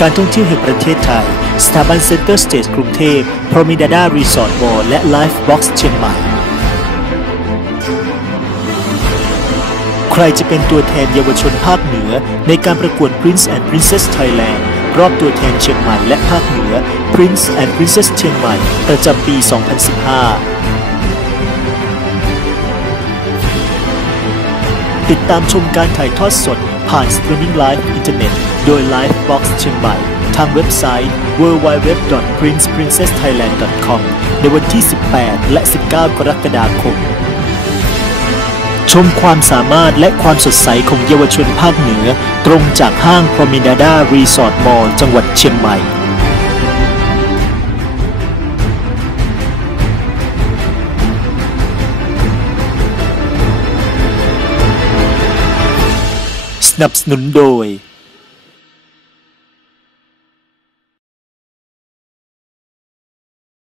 การท่องเที่ยวแห่งประเทศไทย สถาบันเซ็นเตอร์สเตทกรุงเทพพรมิดาดารีสอร์ทบอลและไลฟ์บ็อกซ์เชียงใหม่ ใครจะเป็นตัวแทนเยาวชนภาคเหนือ ในการประกวด Prince and Princess Thailand รอบตัวแทนเชียงใหม่และภาคเหนือ Prince and Princess เชียงใหม่ ประจำปี 2015ติดตามชมการถ่ายทอดสดผ่านสตรีมมิ่งไลฟ์อินเทอร์เน็ต โดย Livebox เชียงใหม่ทางเว็บไซต์ www.princeprincessthailand.com ในวันที่ 18 และ 19 กรกฎาคม ชมความสามารถและความสดใสของเยาวชนภาคเหนือ ตรงจากห้าง Promenada Resort Mall จังหวัดเชียงใหม่สนับสนุนโดย